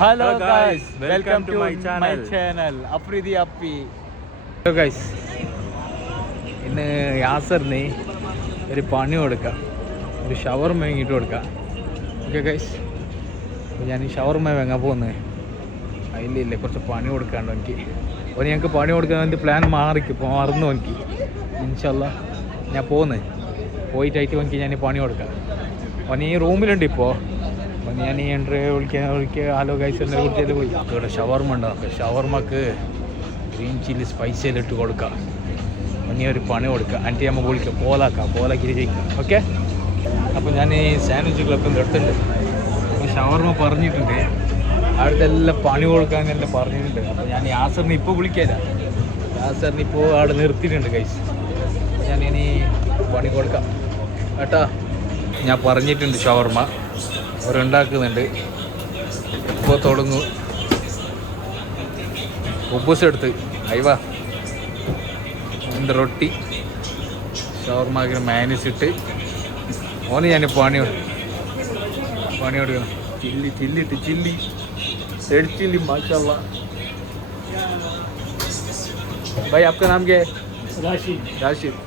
Hello guys welcome to my channel. Channel അപ്രീതി അപ്പി hello guys ഇന്ന് യാസറിന് ഒരു പണി കൊടുക്കാം. ഒരു ഷവർ വാങ്ങിയിട്ട് കൊടുക്കാം. ഓക്കെ ഗൈസ് ഞാൻ ഈ ഷവർമ വാങ്ങാൻ പോകുന്നത് അതിലില്ലേ കുറച്ച് പണി കൊടുക്കാണ്ട് എനിക്ക്. അപ്പോൾ ഞങ്ങൾക്ക് പണി കൊടുക്കാൻ വേണ്ടി പ്ലാൻ മാറിക്കും. ഇപ്പോൾ മറന്നു എനിക്ക്. ഇൻഷല്ല ഞാൻ പോകുന്നത് പോയിട്ടായിട്ട് എനിക്ക് ഞാൻ പണി കൊടുക്കാം. അവൻ ഈ റൂമിലുണ്ട് ഇപ്പോൾ ഞാൻ ഈ എൻട്രി വിളിക്കാൻ വിളിക്കുക ഹലോ ഗൈസ് എന്നെ പോയി. ഇവിടെ ഷവർമ ഉണ്ടാക്കുക ഷവർമക്ക് ഗ്രീൻ ചില്ലി സ്പൈസി എല്ലാം ഇട്ട് കൊടുക്കാം. അപ്പോൾ നീ ഒരു പണി കൊടുക്കുക ആന്റി നമ്മൾ വിളിക്കുക പോലാക്കാം പോലാക്കി ജയിക്കാം ഓക്കെ അപ്പോൾ ഞാൻ ഈ സാൻഡ്വിച്ചുകളൊക്കെ എടുത്തിട്ടുണ്ട്. ഈ ഷവർമ പറഞ്ഞിട്ടുണ്ട്. അവിടുത്തെ എല്ലാം പണി കൊടുക്കാനെല്ലാം പറഞ്ഞിട്ടുണ്ട്. അപ്പോൾ ഞാൻ യാസറിനെ ഇപ്പോൾ വിളിക്കാല്ല യാസറിന് ഇപ്പോൾ അവിടെ നിർത്തിയിട്ടുണ്ട് കൈസ് ഞാൻ ഇനി പണി കൊടുക്കാം. കേട്ടാ? ഞാൻ പറഞ്ഞിട്ടുണ്ട് ഷവർമ. അവരുണ്ടാക്കുന്നുണ്ട് ഇപ്പോൾ തുടങ്ങും ഉപ്പൂസ് എടുത്ത് അയവാ എൻ്റെ റൊട്ടി ഷവർമാക്കിന് മാനസ് ഇട്ട് ഓന് ഞാൻ പണി പണി കൊടുക്കണം ചില്ലി ചില്ലി ഇട്ട് ചില്ലി റെഡ് चिल्ली माशाल्लाह भाई आपका नाम क्या है राशि രാശിദ്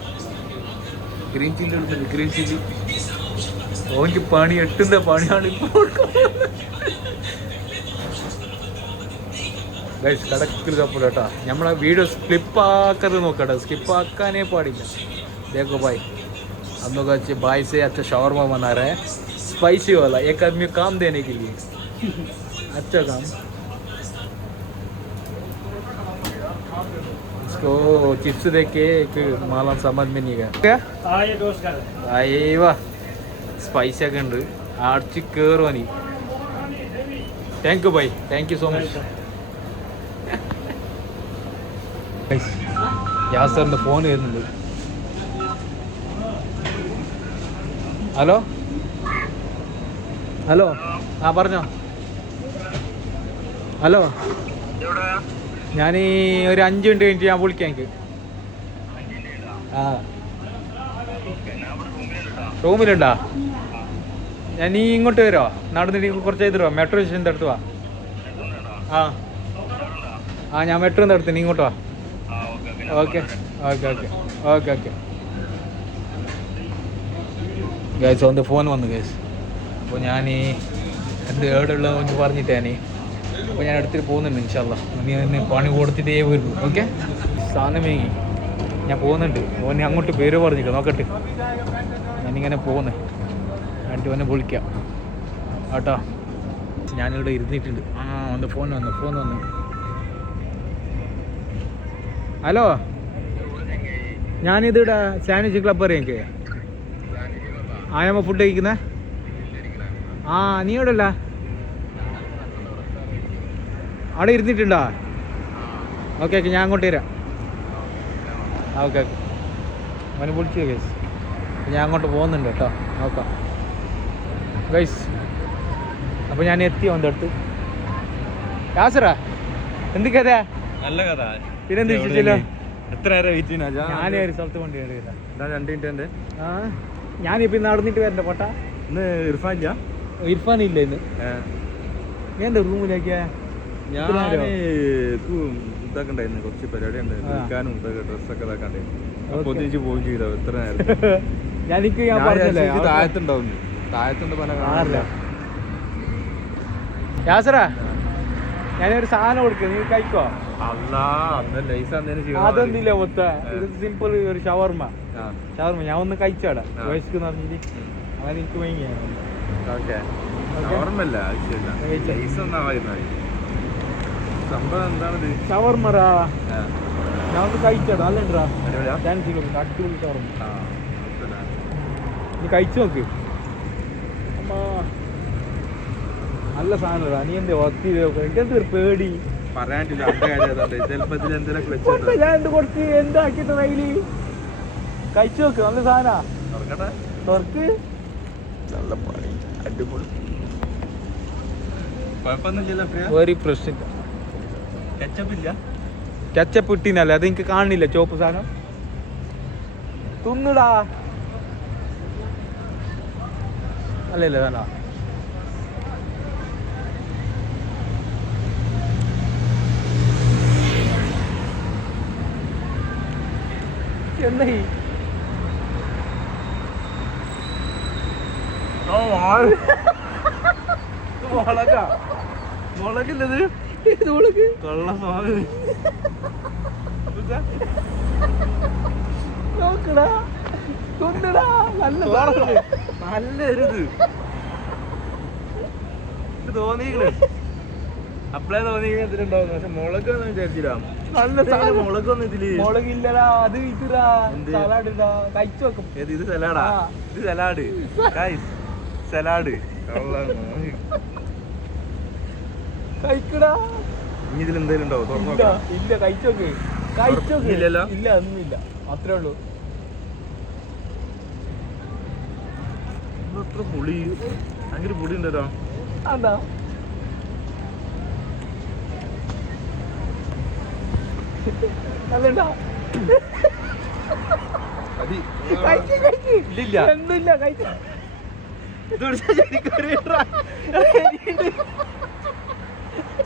ഗ്രീൻ ചില്ലി എടുത്തിട്ടുണ്ട് ഗ്രീൻ ചില്ലി ഓനിക്ക് പണി എട്ടുന്ന പണിയാണ് ഇപ്പോൾ ഗൈസ് കടക്കിൽ കപ്പില്ല കേട്ടോ നമ്മളെ വീഡിയോ സ്ക്ലിപ്പ് ആക്കരുത് നോക്കട്ടെ സ്കിപ്പ് ആക്കാനേ പാടില്ല देखो भाई हम लोग अच्छे भाई से अच्छा शॉर्मा बना रहे हैं स्पाइसी वाला एक आदमी को काम देने के लिए अच्छा काम इसको चिप्स देख के एक मालूम समझ में नहीं गया क्या हाँ ये दोस्त कर അയ്യവാ സ്പൈസി ഒക്കെ ഉണ്ട്. അടിച്ച് കേറുവാൻ. Thank you bye thank you so much യാസറിന്റെ phone വരുന്നുണ്ട്. ഹലോ? ഹലോ? ആ പറഞ്ഞോ. ഹലോ? ഞാൻ ഈ ഒരു അഞ്ച് മിനിറ്റ് കഴിഞ്ഞിട്ട് ഞാൻ വിളിക്കാം എനിക്ക്. ആ. റൂമിലുണ്ടാ ഞാൻ നീ ഇങ്ങോട്ട് വരുമോ നടന്നിട്ട് നീ കുറച്ച് തരുമോ മെട്രോ സ്റ്റേഷന്റെ അടുത്ത് വാ. ആ. ആ ഞാൻ മെട്രോന്റെ അടുത്ത് നീ ഇങ്ങോട്ട് വാ. Okay okay okay okay okay guys ഒന്ന് ഫോൺ വന്നു ഗൈസ് അപ്പോൾ ഞാൻ ഈ എന്ത് ഏടുള്ള ഒന്ന് പറഞ്ഞിട്ട് ഞാൻ അപ്പോൾ ഞാൻ അടുത്തിട്ട് പോകുന്നുണ്ട് ഇൻഷാല്ല നീ എന്നെ പണി കൊടുത്തിട്ടേ വരുള്ളൂ ഓക്കെ സാധനം ഞാൻ പോകുന്നുണ്ട്. ഓനെ അങ്ങോട്ട് പേര് പറഞ്ഞിട്ട് നോക്കട്ടെ. ഞാനിങ്ങനെ പോകുന്നേ. എന്നിട്ട് വന്നെ വിളിക്കാം കേട്ടോ ഞാനിവിടെ ഇരുന്നിട്ടുണ്ട്. ആ ഒന്ന് ഫോൺ വന്നു ഫോൺ വന്നു. ഹലോ? ഞാനിതിവിടെ സാൻഡ്വിച്ച് ക്ലബ്ബ് അറിയാം എനിക്ക്. ആയമ്മ ഫുഡ് കഴിക്കുന്നേ? ആ നീ ഇവിടെ അല്ല അവിടെ ഇരുന്നിട്ടുണ്ടോ? ഓക്കെ ഓക്കെ ഞാൻ അങ്ങോട്ട് വരാം. Okay okay. അവനെ വിളിച്ചു ഞാൻ അങ്ങോട്ട് പോകുന്നുണ്ട് കേട്ടോ. നോക്കാം. ഗൈസ് അപ്പോൾ ഞാൻ എത്തി അവന്റെ അടുത്ത്. യാസറാ എന്ത് കഥ? നല്ല കഥ. പിന്നെന്ത് വിശേഷിച്ചല്ലോ എത്ര നേരം വെയിറ്റ് ചെയ്യുന്ന? ഞാൻ ഒരു സ്ഥലത്ത് രണ്ട് മിനിറ്റ് ആ ഞാനിപ്പോൾ ഇന്ന് നടന്നിട്ട് വരണ്ട പൊട്ട. ഇന്ന് ഇർഫാൻ ഇല്ല. ഇർഫാൻ ഇല്ല ഇന്ന്. ഞാൻ എന്താ ഞാൻ ഇത്രനേരോ? ഇതൊക്കെ ഉണ്ടായിരുന്നു കുറച്ച് പരിപാടി ഇതൊക്കെ ഡ്രസ്സൊക്കെ തിരിച്ച് പോവുകയും എത്ര നേരം ഞാനിക്ക് ഞാൻ ഞാൻ പറഞ്ഞല്ലേ താഴത്തുണ്ട് പല യാസറാ ഞാനൊരു സാധനം കൊടുക്കുക നീ കഴിക്കോ? അതൊന്നില്ല മൊത്ത? ഇത് സിമ്പിൾ ഒരു ഷവർമ ഷവർമ ഞാൻ ഒന്ന് കഴിച്ചാടാ. വയസ്സെന്ന് പറഞ്ഞിട്ട് അവൻ എനിക്ക് ഷവർമറാ. ഞാൻ ഒന്ന് കഴിച്ചാടാ അല്ലണ്ടാ അടിപൊളി ഷവർമ. നീ കഴിച്ചു നോക്ക്. നല്ല സാധനം അനിയന്റെ വത്തി എനിക്കെന്ത് ഒരു പേടി. പറയാനില്ല ഞാൻ എന്താക്കിട്ട് കയ്യിൽ? കഴിച്ചു നോക്ക് നല്ല സാധനാ. തുറക്കട്ടെ? തുറക്ക്. നല്ല പണി. അടിപൊളി. ഒരു പ്രശ്നമില്ല കച്ചപ്പ് ഇട്ടിനല്ലേ? അത് എനിക്ക് കാണില്ല ചോപ്പ് സാധനം. തിന്നുടാ. അല്ലല്ലേ വേണ്ട. മുളകാ മുളകില്ലത് ഇത് കള്ള സ്വാമി നോക്കടാ. കൊന്നടാ നല്ല നല്ല ഒരു ഇത്. ഇത് അപ്പളേ തോന്നിക്കണ ഇതിലുണ്ടാവും പക്ഷെ മുളകൊന്നും വിചാരിച്ചില്ല. നല്ല. മുളകൊന്നും ഇതിൽ. മുളകില്ലടാ അത് ഇതാ എന്ത്? സലാഡ് ഇടാ കഴിച്ചു വെക്കും ഇത് സലാഡാ? ഇത് സലാഡ്. Guys salad. കഴിക്കടാ. ഇനി ഇതിൽ എന്തെങ്കിലും ഉണ്ടാവും തുറന്നു ഇല്ല നോക്കാം. ഇല്ല കഴിച്ചോക്ക് കഴിച്ചോക്ക് ഇല്ലല്ലോ? ഇല്ല ഒന്നുമില്ല. അത്രേ ഉള്ളൂ. എത്ര പുളി. ഭയങ്കര പുളി ഉണ്ടല്ലോ എന്താ ഇല്ലില്ല.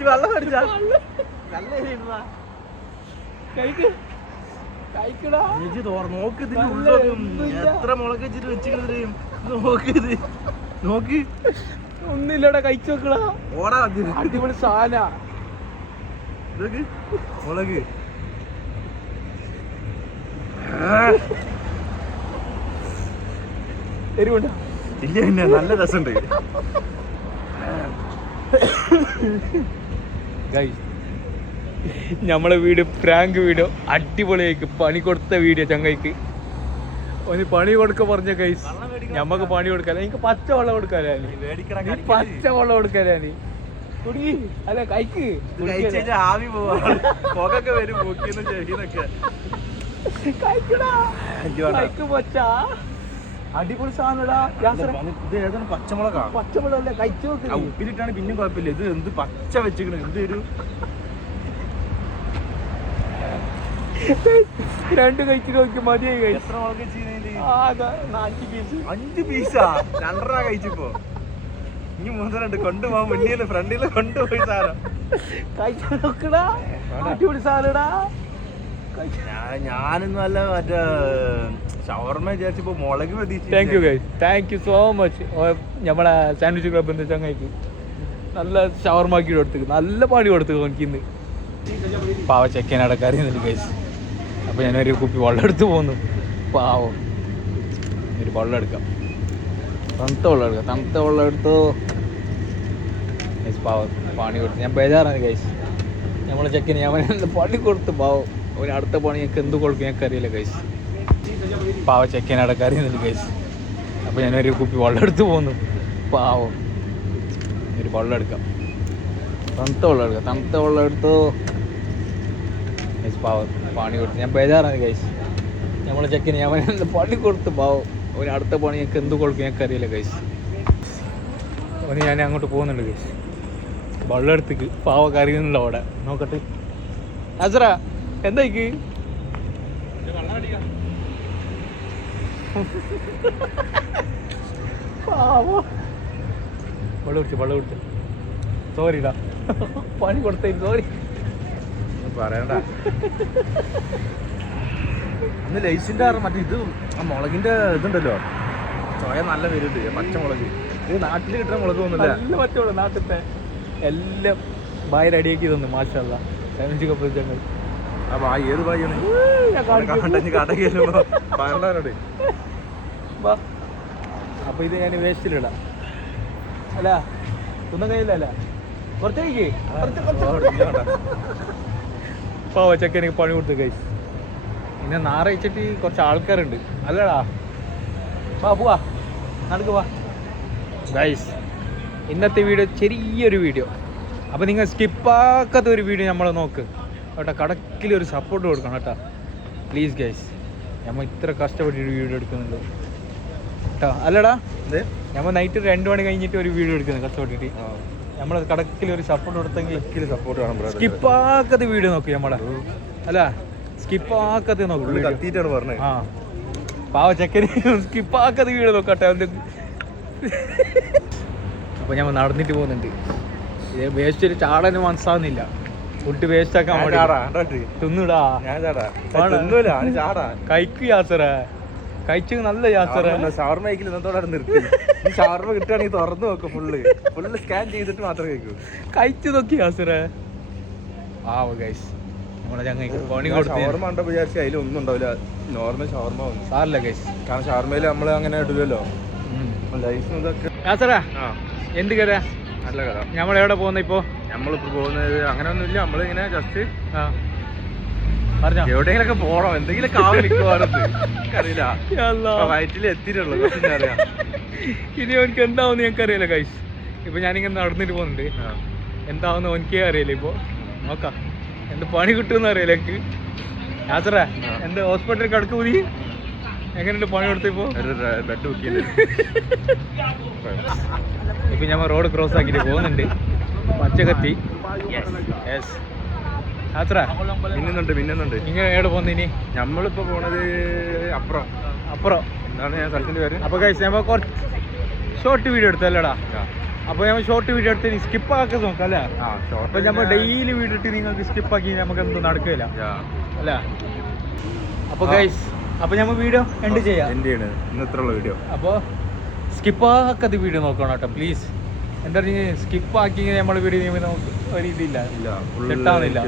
വെള്ളം? നല്ല. കഴിക്ക്. കഴിക്കടാ. നോക്ക് എത്ര മുളക് വെച്ചിട്ട് വെച്ചിട്ട് നോക്ക് ഇത്. നോക്ക്. ഒന്നില്ലടാ കഴിച്ചു വെക്കടാ ഓടാ അടിപൊളി സാധന. മുളക്. എരിവുണ്ടോ? ഇല്ല പിന്നെ നല്ല രസമുണ്ട്. നമ്മളെ വീഡിയോ പ്രാങ്ക് വീഡിയോ അടിപൊളിയായിക്ക് പണി കൊടുത്ത വീഡിയോ ചങ്ങയ്ക്ക്. ഒന്ന് പണി കൊടുക്ക പറഞ്ഞ കൈസ് ഞമ്മക്ക് പണി കൊടുക്കാല. എനിക്ക് പച്ച വെള്ളം കൊടുക്കാലേ മേടിക്കടാ നീ പച്ച വെള്ളം കൊടുക്കാലേ നീ കുടി. അല്ല കൈക്ക് ആവി പോവാ പുകൊക്കെ വരും ചെവിന്നൊക്കെ അടിപൊളി സാധനടാ ഇത് ഏതാണ് പച്ചമുളകാ? കഴിച്ചു നോക്ക് ഉപ്പിലിട്ടാണ് പിന്നെ കുഴപ്പമില്ല. ഇത് എന്ത് പച്ച വെച്ചിക്കണ എന്ത് ഒരു രണ്ട് കഴിച്ചു നോക്കി മതിയായി എത്ര മുളക് പീസ് അഞ്ച് പീസാ രണ്ടര കഴിച്ചിപ്പോ? ഇനി മൂന്നരണ്ട് കൊണ്ടുപോകാൻ മുന്നിൽ ഫ്രണ്ടിൽ കൊണ്ടുപോയി സാധനം. കഴിച്ചു നോക്കടാ. അടിപൊളി സാധനടാ. ഞാൻ ഞാനൊന്നും അല്ല മറ്റേ ഷവർമ വിചാരിച്ചപ്പോ മുളക് പ്രതീക്ഷിച്ചു thank you guys thank you so much നമ്മളെ സാൻഡ്വിച്ച് ക്ലബിന്റെ ചങ്ങായിക്ക് നല്ല ഷവർമാക്കി കൊടുത്തു നല്ല പണി കൊടുത്തു എനിക്ക് ഇന്ന്. പാവ ചെക്കൻ അടക്കാറിയുന്നില്ല ഗൈസ് അപ്പോൾ ഞാനൊരു കുപ്പി വെള്ളം എടുത്ത് പോന്നു. പാവം. ഒരു വെള്ളം എടുക്കാം. തണുത്ത വെള്ളം എടുക്കാം. തണുത്ത വെള്ളം എടുത്തു. ഗൈസ് പാവം. പാണി കൊടുത്തു. ഞാൻ ബേജാറാണ് ഗൈസ് നമ്മളെ ചെക്കന് ഞാൻ പണി കൊടുത്തു പാവം. അവന് അടുത്ത പണി ഞങ്ങൾക്ക് എന്ത് കൊടുക്കും ഞങ്ങൾക്ക് അറിയില്ല ഗൈസ് പാവ ചെക്കനടക്കം അറിയുന്നില്ല ഗൈസ് അപ്പോൾ ഞാനൊരു കുപ്പി വെള്ളം എടുത്ത് പോന്നു. പാവം. ഒരു വെള്ളം എടുക്കാം. തണുത്ത വെള്ളം എടുക്കാം. തണുത്ത വെള്ളം എടുത്തു. ഗൈസ് പാവം. പണി കൊടുത്തു. ഞാൻ ബേജാറാണ് ഗൈസ് നമ്മൾ ചെക്കന് ഞാൻ പണി കൊടുത്തു പാവം. ഒരു അടുത്ത പണി ഞങ്ങൾക്ക് എന്ത് കൊടുക്കും ഞങ്ങൾക്ക് അറിയില്ല ഗൈസ് അവന് ഞാൻ അങ്ങോട്ട് പോകുന്നുണ്ട് ഗൈസ് വെള്ളം എടുത്തേക്ക് പാവ കറിയുന്നുണ്ടോ അവിടെ. നോക്കട്ടെ. അസറ എന്തായിക്ക് പാവം. വെള്ളം കുടിച്ചു വെള്ളം കുടിച്ചു. സോറിടാ പണി കൊടുത്തേ സോറി പറയണ്ട. അന്ന് കാരണം മറ്റേ ഇത് ആ മുളകിന്റെ ഇതുണ്ടല്ലോ. ചോയ നല്ല വരുന്നുണ്ട് പച്ചമുളക് ഇത് നാട്ടിൽ കിട്ടുന്ന മുളക് ഒന്നുമില്ല നല്ല പച്ചമുളക് നാട്ടിലത്തെ എല്ലാം. ബായ് റെഡിയാക്കി തന്നു മാഷല്ല ചങ്ങൾ ആ ബായ് ഏത് അപ്പൊ ഇത് ഞാൻ വേസ്റ്റിലിടാം അല്ല ഒന്നും കഴിയില്ല പുറത്തേക്ക്. പാവ ചെക്കനിക്ക് പണി കൊടുത്തു കൈസ് പിന്നെ നാറയിച്ചിട്ട് കുറച്ച് ആൾക്കാരുണ്ട്. അല്ലടാ. വാ പോവാ. നടക്ക് വാ. ഗൈസ് ഇന്നത്തെ വീഡിയോ ചെറിയൊരു വീഡിയോ. അപ്പോൾ നിങ്ങൾ സ്കിപ്പാക്കാത്ത ഒരു വീഡിയോ നമ്മൾ നോക്ക്. കേട്ടോ കടക്കിൽ ഒരു സപ്പോർട്ട് കൊടുക്കണം കേട്ടോ. പ്ലീസ് ഗൈസ് നമ്മൾ ഇത്ര കഷ്ടപ്പെട്ടിട്ട് വീഡിയോ എടുക്കുന്നുണ്ട്. കേട്ടോ അല്ലടാ നമ്മൾ നൈറ്റ് രണ്ട് മണി കഴിഞ്ഞിട്ട് ഒരു വീഡിയോ എടുക്കുന്നത് കഷ്ടപ്പെട്ടിട്ട്. നമ്മൾ കടക്കിൽ ഒരു സപ്പോർട്ട് കൊടുത്തെങ്കിൽ സപ്പോർട്ട് വേണം സ്കിപ്പാക്കത്ത് വീഡിയോ നോക്കി നമ്മളെ അല്ല സ്കിപ്പാക്കത്ത് നോക്കും കത്തിയിട്ടാണ് പറഞ്ഞത് ആ. പാവ ചെക്കന് സ്കിപ്പാക്കത്ത് വീഡിയോ നോക്കട്ടെ അവന്റെ അപ്പോൾ ഞമ്മ നടന്നിട്ട് പോകുന്നുണ്ട്. വേസ്റ്റ് ഒരു ചാടാനും മനസ്സാവുന്നില്ല. ഫുഡ് വേസ്റ്റ് ആക്കാൻ തിന്നുടാ. കഴിക്കു യാസറ. കഴിച്ചു നല്ല യാസറ. ഷവർമ കഴിക്കില്ല ഇന്നത്തോടെ നിർത്തി. ഈ ഷവർമ കിട്ടുകയാണെങ്കിൽ തുറന്നു നോക്കും ഫുള്ള് ഫുള്ള് സ്കാൻ ചെയ്തിട്ട് മാത്രമേ കഴിക്കൂ. കഴിച്ചു നോക്കി യാസറ. ആവോ ഗൈസ് നമ്മളെ ചങ്ങ പണി കൊടുത്തു ഷവർമ കണ്ടപ്പോ വിചാരിച്ചു അതിൽ ഒന്നും ഉണ്ടാവില്ല. നോർമൽ ഷവർമ വന്നു സാറില്ല ഗൈസ് കാരണം ഷവർമയിൽ നമ്മൾ അങ്ങനെ ഇടില്ലല്ലോ ലൈഫ് ഇതൊക്കെ യാസറ ആ. എന്ത് കഥ? നല്ല കഥ. നമ്മൾ എവിടെ പോകുന്ന ഇപ്പോ? നമ്മളിപ്പോ പോകുന്നത് അങ്ങനെ ഒന്നുമില്ല നമ്മളിങ്ങനെ ജസ്റ്റ് എവിടെയെങ്കിലൊക്കെ പോണം എന്തെങ്കിലും കാവ് മിക്കവാറത്ത് അറിയില്ല. വയറ്റിൽ എത്തിയിട്ടുള്ളൂ ഇനി എനിക്ക് എന്താവുന്ന ഞങ്ങൾക്ക് അറിയില്ല കൈസ് ഇപ്പൊ ഞാനിങ്ങനെ നടന്നിട്ട് പോകുന്നുണ്ട്. എന്താവുന്ന എനിക്കേ അറിയില്ല ഇപ്പൊ. നോക്കാം. എന്ത് പണി കിട്ടുമെന്ന് അറിയില്ല എനിക്ക്. യാത്ര എന്റെ എന്ത് ഹോസ്പിറ്റലിൽ കിടക്ക് പോയി? എങ്ങനെയുണ്ട് പണി കൊടുത്ത് ഇപ്പോ? ഒരു ബെഡ് ബുക്ക് ചെയ്ത്. ഇപ്പൊ ഞമ്മ റോഡ് ക്രോസ് ആക്കിയിട്ട് പോകുന്നുണ്ട്. പച്ചകത്തി യെസ് യാത്ര? മിന്നുന്നുണ്ട് മിന്നുന്നുണ്ട്. ഇങ്ങനെ എവിടെ പോകുന്ന ഇനി? പോണത് അപ്പുറം. അപ്പുറം. എന്താണ് ഞാൻ സ്ഥലത്തിന്റെ പേര്? അപ്പൊ കഴിച്ച് നമ്മ കുറച്ച് ഷോർട്ട് വീഡിയോ എടുത്തല്ലേടാ. ആ. അപ്പൊ നമ്മൾ ഷോർട്ട് വീഡിയോ എടുത്ത് സ്കിപ്പ് ആക്കി നോക്കാം അല്ലേ ആ ഷോർട്ട് അപ്പൊ നമ്മൾ ഡെയിലി വീഡിയോ ഇട്ട് നിങ്ങൾക്ക് സ്കിപ്പ് ആക്കി നമുക്ക് എന്തും നടക്കില്ല. അല്ല? അപ്പൊ ആ. ഗൈസ് അപ്പൊ നമ്മൾ വീഡിയോ എൻഡ് ചെയ്യാം. എന്റെ ചെയ്യണത് ഇന്ന് ഇത്ര ഉള്ള വീഡിയോ അപ്പോൾ സ്കിപ്പ് ആക്കാത്ത വീഡിയോ നോക്കണം കേട്ടോ പ്ലീസ് എന്താ പറയുക സ്കിപ്പ് ആക്കി നമ്മൾ വീഡിയോ നമുക്ക് ഒരു ഇതില്ല. സെറ്റാവുന്നില്ല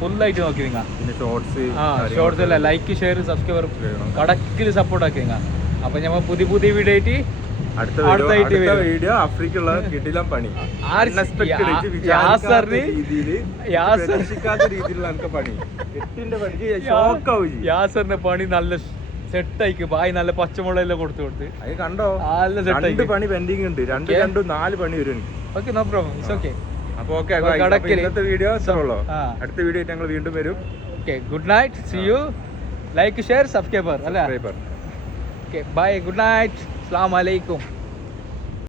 ഫുള്ളായിട്ട് നോക്കി നിങ്ങൾ ഷോർട്സ് ആ ഷോർട്സ് അല്ല ലൈക്ക് ഷെയർ സബ്സ്ക്രൈബർ. കടക്കിൽ സപ്പോർട്ട് ആക്കി നിങ്ങൾ അപ്പൊ നമ്മൾ പുതിയ പുതിയ വീഡിയോ ആയിട്ട് അടുത്ത വീഡിയോ ആഫ്രിക്കുള്ള കിട്ടില്ല പണി. രീതിയിലുള്ള പണി. എട്ടിന്റെ പണിക്ക് ഷോക്കാവും. യാസറിന്റെ പണി നല്ല സെറ്റായിക്ക്. ബായ് നല്ല പച്ചമുളകെല്ലാം കൊടുത്തു കൊടുത്ത്. അത് കണ്ടോ? നല്ല രണ്ട് പണി പെൻഡിങ് ഉണ്ട്. രണ്ട് Okay. രണ്ടും നാല് പണി വരും. എനിക്ക് okay no problem it's okay അപ്പൊ ഓക്കെ കടക്കൽ. ഇന്നത്തെ വീഡിയോ ഉള്ളൂ. ആ. അടുത്ത വീഡിയോ ആയിട്ട് ഞങ്ങൾ വീണ്ടും വരും. Okay good night see you like share subscriber അല്ലേ? Subscriber okay bye good night അസ്സാം വലൈക്കും